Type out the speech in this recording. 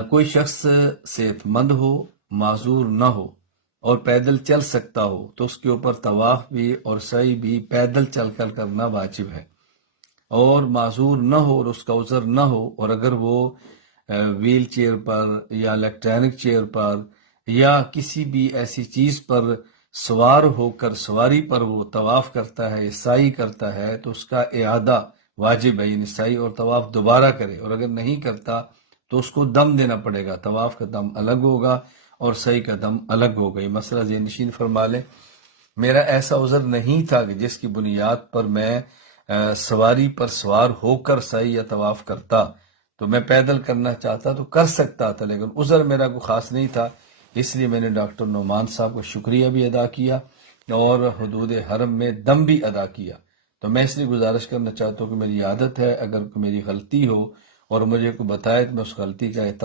कोई शख्स सेहतमंद हो, माजूर न हो और पैदल चल सकता हो तो उसके ऊपर तवाफ भी और सई भी पैदल चलकर करना वाजिब है। और माजूर न हो और उसका उज़र न हो और अगर वो व्हील चेयर पर या इलेक्ट्रॉनिक चेयर पर या किसी भी ऐसी चीज पर सवार होकर सवारी पर वो तवाफ करता है, साई करता है, तो उसका इआदा वाजिब है, यानी साई और तवाफ दोबारा करे। और अगर नहीं करता तो उसको दम देना पड़ेगा, तवाफ का दम अलग होगा और सही का दम अलग होगा। ये मसला ज़हन नशीन फरमा लें। मेरा ऐसा उज़र नहीं था कि जिसकी बुनियाद पर मैं सवारी पर सवार होकर सही या तवाफ करता, तो मैं पैदल करना चाहता तो कर सकता था, लेकिन उज़र मेरा कोई ख़ास नहीं था। इसलिए मैंने डॉक्टर नुमान साहब को शुक्रिया भी अदा किया और हदूद हरम में दम भी अदा किया। तो मैं इसलिए गुजारिश करना चाहता हूँ कि मेरी आदत है, अगर मेरी गलती हो और मुझे कोई बताए तो मैं उस गलती का